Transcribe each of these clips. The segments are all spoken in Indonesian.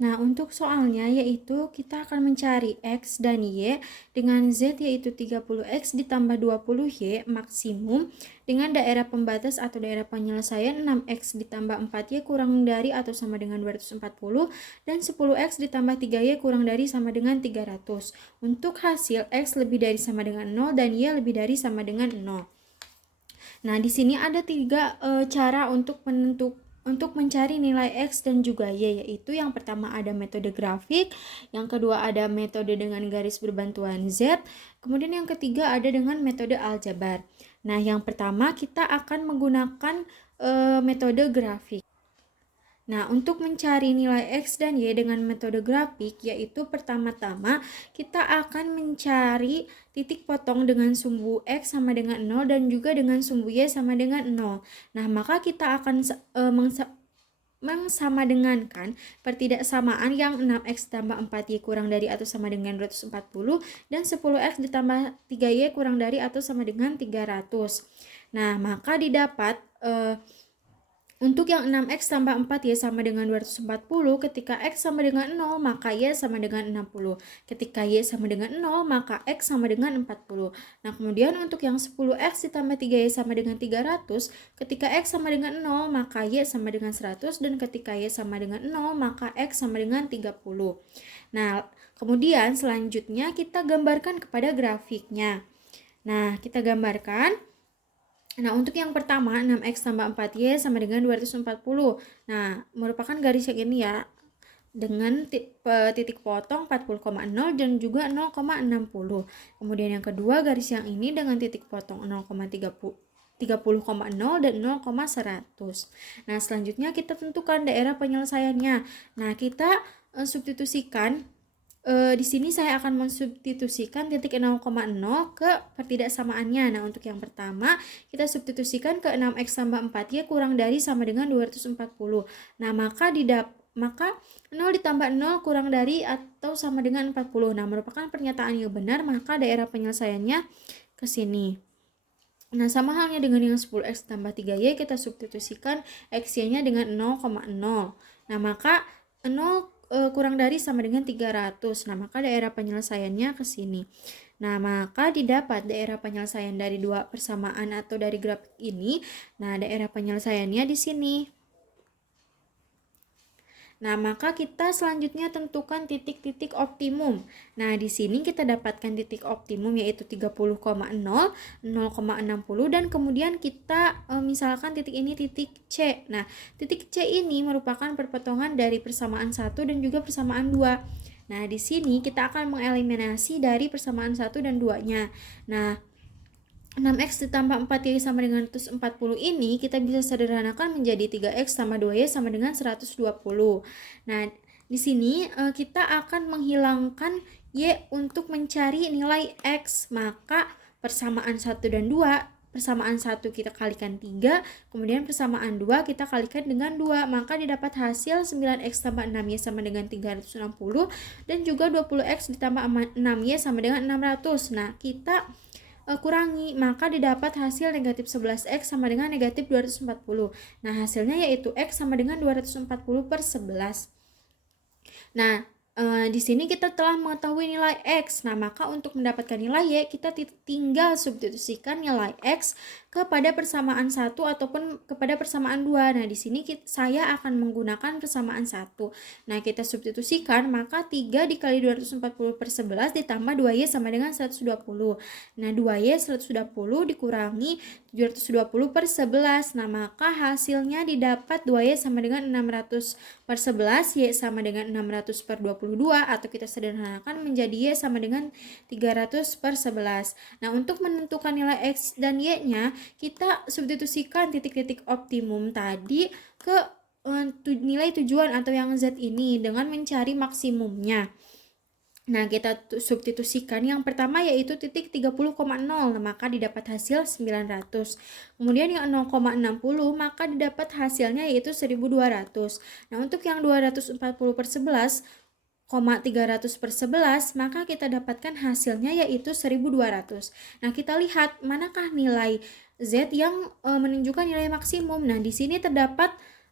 Nah, untuk soalnya yaitu kita akan mencari X dan Y dengan Z yaitu 30X ditambah 20Y maksimum dengan daerah pembatas atau daerah penyelesaian 6X ditambah 4Y kurang dari atau sama dengan 240 dan 10X ditambah 3Y kurang dari sama dengan 300. Untuk hasil X lebih dari sama dengan 0 dan Y lebih dari sama dengan 0. Nah, di sini ada tiga cara untuk mencari nilai X dan juga Y, yaitu yang pertama ada metode grafik, yang kedua ada metode dengan garis berbantuan Z, kemudian yang ketiga ada dengan metode aljabar. Nah, yang pertama kita akan menggunakan metode grafik. Nah, untuk mencari nilai X dan Y dengan metode grafik, yaitu pertama-tama kita akan mencari titik potong dengan sumbu X sama dengan 0 dan juga dengan sumbu Y sama dengan 0. Nah, maka kita akan mengsamadenggankan pertidaksamaan yang 6X tambah 4Y kurang dari atau sama dengan 240 dan 10X ditambah 3Y kurang dari atau sama dengan 300. Nah, maka didapat untuk yang 6X tambah 4Y sama dengan 240, ketika X sama dengan 0, maka Y sama dengan 60. Ketika Y sama dengan 0, maka X sama dengan 40. Nah, kemudian untuk yang 10X ditambah 3Y sama dengan 300, ketika X sama dengan 0, maka Y sama dengan 100, dan ketika Y sama dengan 0, maka X sama dengan 30. Nah, kemudian selanjutnya kita gambarkan kepada grafiknya. Nah, kita gambarkan. Nah, untuk yang pertama 6X tambah 4Y sama dengan 240. Nah, merupakan garis yang ini ya, dengan titik potong 40,0 dan juga 0,60. Kemudian yang kedua garis yang ini dengan titik potong 30,0 dan 0,100. Nah, selanjutnya kita tentukan daerah penyelesaiannya. Nah, kita substitusikan. Di sini saya akan mensubstitusikan titik 0,0 ke pertidaksamaannya. Nah, untuk yang pertama, kita substitusikan ke 6X tambah 4Y kurang dari sama dengan 240. Nah, maka 0 ditambah 0 kurang dari atau sama dengan 40. Nah, merupakan pernyataan yang benar, maka daerah penyelesaiannya ke sini. Nah, sama halnya dengan yang 10X tambah 3Y, kita substitusikan X-nya dengan 0,0. Nah, maka 0 kurang dari sama dengan 300. Nah, maka daerah penyelesaiannya ke sini. Nah, maka didapat daerah penyelesaian dari dua persamaan atau dari grafik ini. Nah, daerah penyelesaiannya di sini. Nah, maka kita selanjutnya tentukan titik-titik optimum. Nah, di sini kita dapatkan titik optimum yaitu 30,0, 0,60 dan kemudian kita misalkan titik ini titik C. Nah, titik C ini merupakan perpotongan dari persamaan 1 dan juga persamaan 2. Nah, di sini kita akan mengeliminasi dari persamaan 1 dan 2-nya. Nah, 6X ditambah 4Y sama dengan 140 ini kita bisa sederhanakan menjadi 3X tambah 2Y sama dengan 120. Nah, di sini kita akan menghilangkan Y untuk mencari nilai X. Maka persamaan 1 dan 2, persamaan 1 kita kalikan 3, kemudian persamaan 2 kita kalikan dengan 2. Maka didapat hasil 9X tambah 6Y sama dengan 360 dan juga 20X ditambah 6Y sama dengan 600. Nah, kita kurangi, maka didapat hasil negatif 11X sama dengan negatif 240. Nah, hasilnya yaitu X sama dengan 240 per 11. Nah, di sini kita telah mengetahui nilai X. Nah, maka untuk mendapatkan nilai Y, kita tinggal substitusikan nilai X kepada persamaan 1 ataupun kepada persamaan 2. Nah, di sini saya akan menggunakan persamaan 1. Nah, kita substitusikan, maka 3 dikali 240 per 11 ditambah 2Y sama dengan 120. Nah, 2Y 120 dikurangi 720 per 11. Nah, maka hasilnya didapat 2Y sama dengan 600 per 11, Y sama dengan 600 per 22, atau kita sederhanakan menjadi Y sama dengan 300 per 11. Nah, untuk menentukan nilai X dan Y-nya, kita substitusikan titik-titik optimum tadi ke nilai tujuan atau yang Z ini dengan mencari maksimumnya. Nah, kita substitusikan yang pertama yaitu titik 30,0, maka didapat hasil 900. Kemudian yang 0,60 maka didapat hasilnya yaitu 1200. Nah, untuk yang 240 per 11, 300 per 11, maka kita dapatkan hasilnya yaitu 1200. Nah, kita lihat manakah nilai Z yang menunjukkan nilai maksimum. Nah, di sini terdapat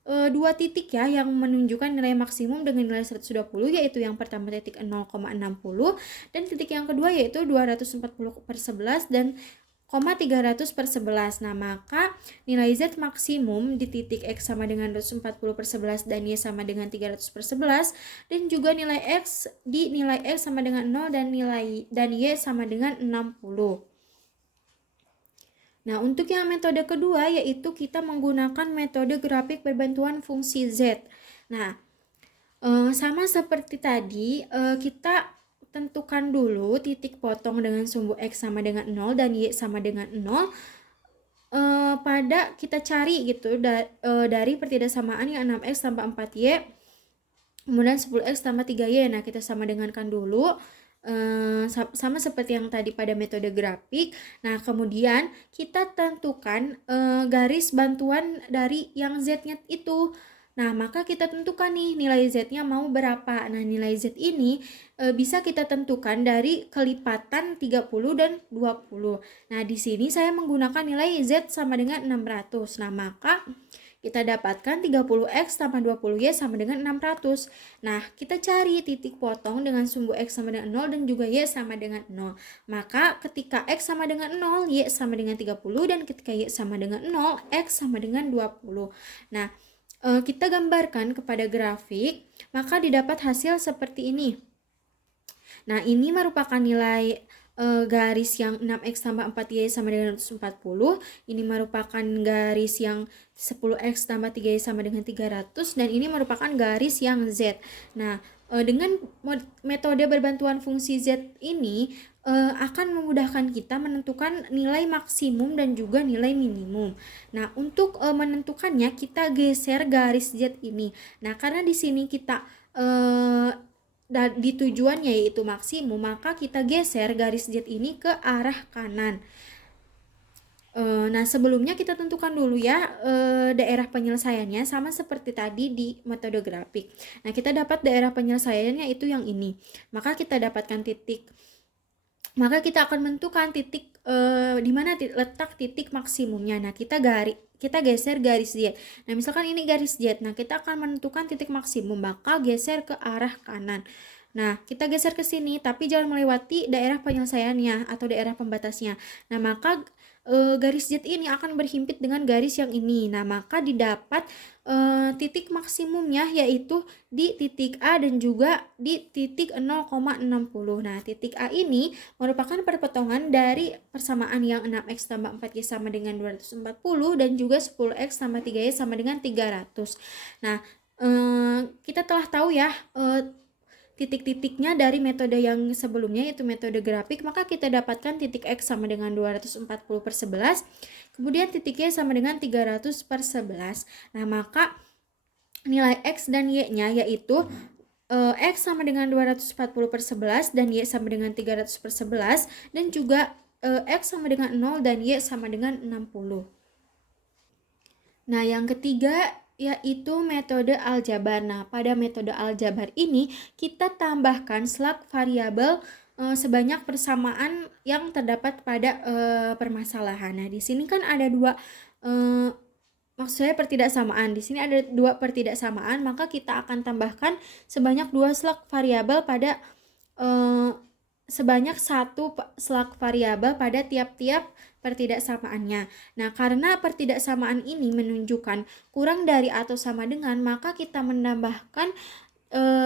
dua titik ya yang menunjukkan nilai maksimum dengan nilai 120, yaitu yang pertama titik 0,60 dan titik yang kedua yaitu 240/11 dan 300/11. Nah, maka nilai Z maksimum di titik X sama dengan 240/11 dan Y sama dengan 300/11, dan juga nilai X di nilai X sama dengan 0 dan Y sama dengan 60. Nah, untuk yang metode kedua yaitu kita menggunakan metode grafik berbantuan fungsi Z. Nah, sama seperti tadi, kita tentukan dulu titik potong dengan sumbu X sama dengan 0 dan Y sama dengan 0. Pada kita cari gitu dari pertidaksamaan yang 6X tambah 4Y kemudian 10X tambah 3Y. Nah, kita sama dengankan dulu. Sama seperti yang tadi pada metode grafik. Nah, kemudian kita tentukan garis bantuan dari yang Z-nya itu. Nah, maka kita tentukan nih nilai Z-nya mau berapa. Nah, nilai Z ini bisa kita tentukan dari kelipatan 30 dan 20. Nah, di sini saya menggunakan nilai Z sama dengan 600. Nah, maka kita dapatkan 30X tambah 20Y sama dengan 600. Nah, kita cari titik potong dengan sumbu X sama dengan 0 dan juga Y sama dengan 0. Maka ketika X sama dengan 0, Y sama dengan 30, dan ketika Y sama dengan 0, X sama dengan 20. Nah, kita gambarkan kepada grafik, maka didapat hasil seperti ini. Nah, ini merupakan nilai garis yang 6X tambah 4Y sama dengan 140. Ini merupakan garis yang 10X tambah 3Y sama dengan 300. Dan ini merupakan garis yang Z. Nah, dengan metode berbantuan fungsi Z ini akan memudahkan kita menentukan nilai maksimum dan juga nilai minimum. Nah, untuk menentukannya kita geser garis Z ini. Nah, karena di sini kita di tujuannya yaitu maksimum, maka kita geser garis Z ini ke arah kanan. Nah, sebelumnya kita tentukan dulu ya daerah penyelesaiannya sama seperti tadi di metode grafik. Nah, kita dapat daerah penyelesaiannya itu yang ini. Maka kita akan menentukan titik di mana letak titik maksimumnya. Nah, kita geser garis Z. Nah, misalkan ini garis Z. Nah, kita akan menentukan titik maksimum, maka geser ke arah kanan. Nah, kita geser ke sini, tapi jangan melewati daerah penyelesaiannya atau daerah pembatasnya. Nah, maka garis Z ini akan berhimpit dengan garis yang ini. Nah, maka didapat titik maksimumnya yaitu di titik A dan juga di titik 0,60. Nah, titik A ini merupakan perpotongan dari persamaan yang 6X tambah 4Y sama dengan 240 dan juga 10X tambah 3Y sama dengan 300. Nah, kita telah tahu ya titik-titiknya dari metode yang sebelumnya yaitu metode grafik, maka kita dapatkan titik X sama dengan 240/11, kemudian titik Y sama dengan 300/11. Nah, maka nilai X dan Y-nya yaitu X sama dengan 240/11 dan Y sama dengan 300/11, dan juga X sama dengan 0 dan Y sama dengan 60. Nah, yang ketiga yaitu metode aljabar. Nah, pada metode aljabar ini kita tambahkan slug variabel sebanyak persamaan yang terdapat pada permasalahan. Nah, di sini kan ada dua maksudnya pertidaksamaan. Di sini ada dua pertidaksamaan, maka kita akan tambahkan sebanyak dua slug variabel pada sebanyak satu slug variabel pada tiap-tiap pertidaksamaannya. Nah, karena pertidaksamaan ini menunjukkan kurang dari atau sama dengan, maka kita menambahkan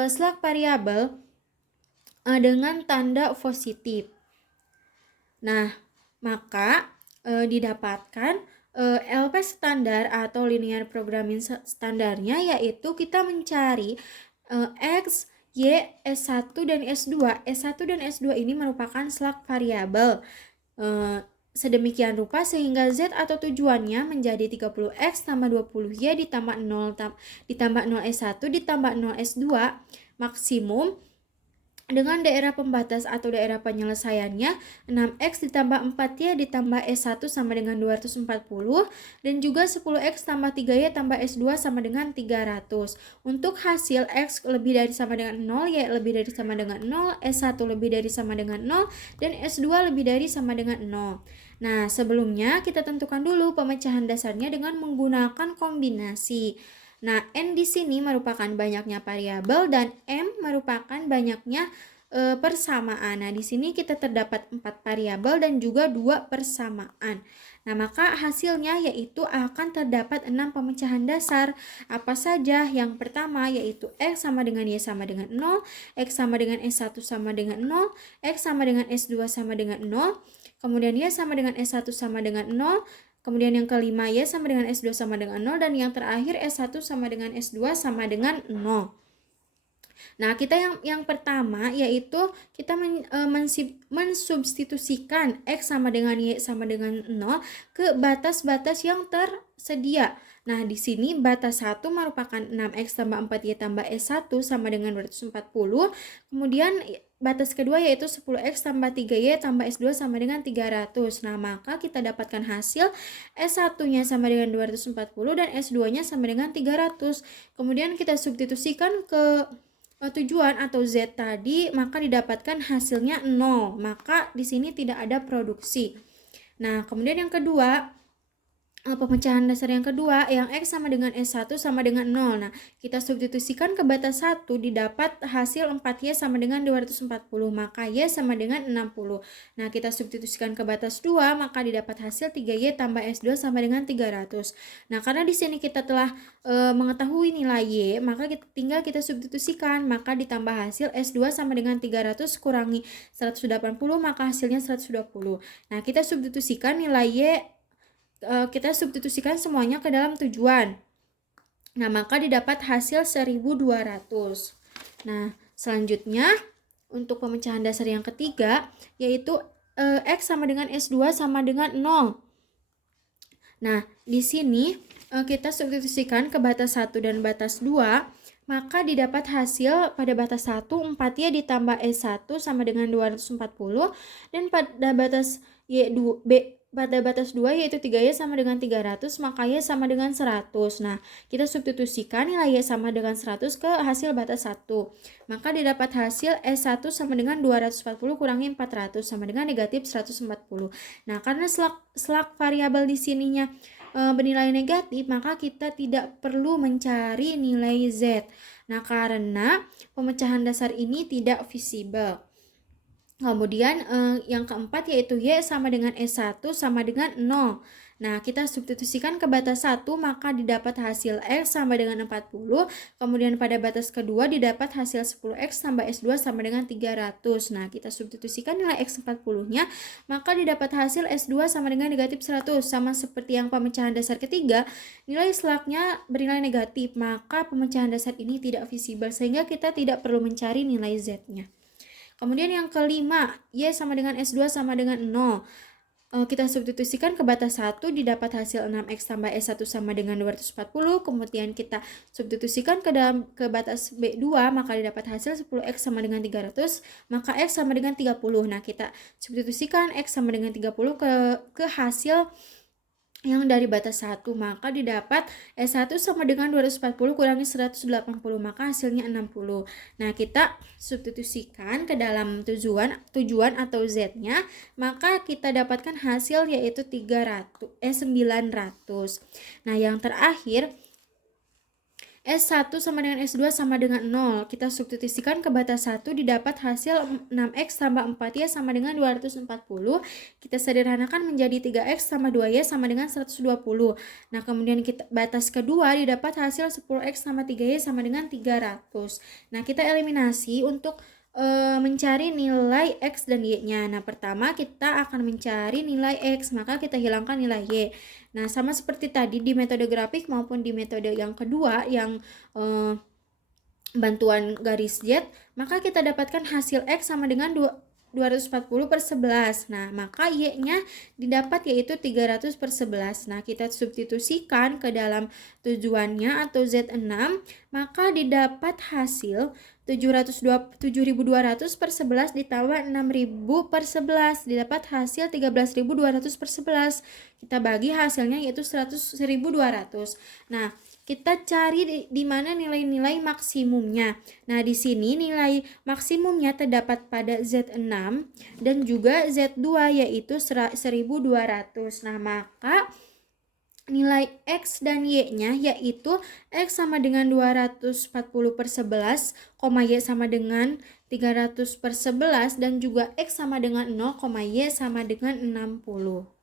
slug variabel dengan tanda positif. Nah, maka didapatkan LP standar atau linear programming standarnya, yaitu kita mencari X, Y, S1 dan S2. S1 dan S2 ini merupakan slug variabel sedemikian rupa sehingga Z atau tujuannya menjadi 30X tambah 20Y ditambah 0 S1 ditambah 0 S2 maksimum dengan daerah pembatas atau daerah penyelesaiannya 6X ditambah 4Y ditambah S1 sama dengan 240, dan juga 10X tambah 3Y tambah S2 sama dengan 300. Untuk hasil X lebih dari sama dengan 0, Y lebih dari sama dengan 0, S1 lebih dari sama dengan 0, dan S2 lebih dari sama dengan 0. Nah, sebelumnya kita tentukan dulu pemecahan dasarnya dengan menggunakan kombinasi. Nah, N di sini merupakan banyaknya variabel dan M merupakan banyaknya persamaan. Nah, di sini kita terdapat 4 variabel dan juga 2 persamaan. Nah, maka hasilnya yaitu akan terdapat 6 pemecahan dasar. Apa saja? Yang pertama yaitu X sama dengan Y sama dengan 0, X sama dengan S1 sama dengan 0, X sama dengan S2 sama dengan 0, kemudian Y sama dengan S1 sama dengan 0, kemudian yang kelima Y sama dengan S2 sama dengan 0, dan yang terakhir S1 sama dengan S2 sama dengan 0. Nah, kita yang pertama yaitu kita mensubstitusikan X sama dengan Y sama dengan 0 ke batas-batas yang tersedia. Nah, di sini batas 1 merupakan 6X tambah 4Y tambah S1 sama dengan 240. Kemudian batas kedua yaitu 10X tambah 3Y tambah S2 sama dengan 300. Nah, maka kita dapatkan hasil S1-nya sama dengan 240 dan S2-nya sama dengan 300. Kemudian kita substitusikan ke tujuan atau Z tadi, maka didapatkan hasilnya 0. Maka di sini tidak ada produksi. Nah, kemudian yang kedua, pemecahan dasar yang kedua, yang X sama dengan S1 sama dengan 0. Nah, kita substitusikan ke batas 1, didapat hasil 4Y sama dengan 240, maka Y sama dengan 60. Nah, kita substitusikan ke batas 2, maka didapat hasil 3Y tambah S2 sama dengan 300. Nah, karena di sini kita telah mengetahui nilai Y, maka tinggal kita substitusikan, maka ditambah hasil S2 sama dengan 300 kurangi 180, maka hasilnya 120. Nah, kita substitusikan nilai Y, kita substitusikan semuanya ke dalam tujuan. Nah, maka didapat hasil 1200. Nah, selanjutnya untuk pemecahan dasar yang ketiga yaitu X sama dengan S2 sama dengan 0. Nah, di sini kita substitusikan ke batas 1 dan batas 2, maka didapat hasil pada batas 1 4Y ditambah S1 sama dengan 240, dan pada batas pada batas 2 yaitu 3Y sama dengan 300, maka Y sama dengan 100. Nah, kita substitusikan nilai Y sama dengan 100 ke hasil batas 1. Maka didapat hasil S1 sama dengan 240 kurangi 400 sama dengan negatif 140. Nah, karena selak variabel di sininya bernilai negatif, maka kita tidak perlu mencari nilai Z. Nah, karena pemecahan dasar ini tidak visible. Kemudian yang keempat yaitu Y sama dengan S1 sama dengan 0. Nah, kita substitusikan ke batas 1, maka didapat hasil X sama dengan 40. Kemudian pada batas kedua didapat hasil 10X tambah S2 sama dengan 300. Nah, kita substitusikan nilai X 40-nya, maka didapat hasil S2 sama dengan negatif 100. Sama seperti yang pemecahan dasar ketiga, nilai selaknya bernilai negatif, maka pemecahan dasar ini tidak visible, sehingga kita tidak perlu mencari nilai Z-nya. Kemudian yang kelima, Y sama dengan S2 sama dengan 0. Kita substitusikan ke batas 1, didapat hasil 6X tambah S1 sama dengan 240. Kemudian kita substitusikan ke batas B2, maka didapat hasil 10X sama dengan 300, maka X sama dengan 30. Nah, kita substitusikan X sama dengan 30 ke hasil yang dari batas 1, maka didapat S1 sama dengan 240 kurangi 180, maka hasilnya 60. Nah, kita substitusikan ke dalam tujuan atau Z-nya, maka kita dapatkan hasil yaitu 900. Nah, yang terakhir S1 sama dengan S2 sama dengan 0. Kita substitusikan ke batas 1, didapat hasil 6X tambah 4Y sama dengan 240. Kita sederhanakan menjadi 3X tambah 2Y sama dengan 120. Nah, kemudian batas kedua didapat hasil 10X tambah 3Y sama dengan 300. Nah, kita eliminasi untuk mencari nilai X dan Y-nya. Nah, pertama kita akan mencari nilai X, maka kita hilangkan nilai Y. Nah, sama seperti tadi di metode grafik maupun di metode yang kedua yang bantuan garis Z, maka kita dapatkan hasil X sama dengan 240 per 11. Nah, maka Y-nya didapat yaitu 300 per 11. Nah, kita substitusikan ke dalam tujuannya atau Z6, maka didapat hasil 7.200 per 11 ditambah 6.000 per 11, didapat hasil 13.200 per 11. Kita bagi hasilnya yaitu 100.200. Nah, kita cari di mana nilai-nilai maksimumnya. Nah, di sini nilai maksimumnya terdapat pada Z6 dan juga Z2 yaitu 1.200. Nah, maka nilai X dan Y-nya, yaitu X sama dengan 240/11, Y sama dengan 300/11, dan juga X sama dengan 0, Y sama dengan 60.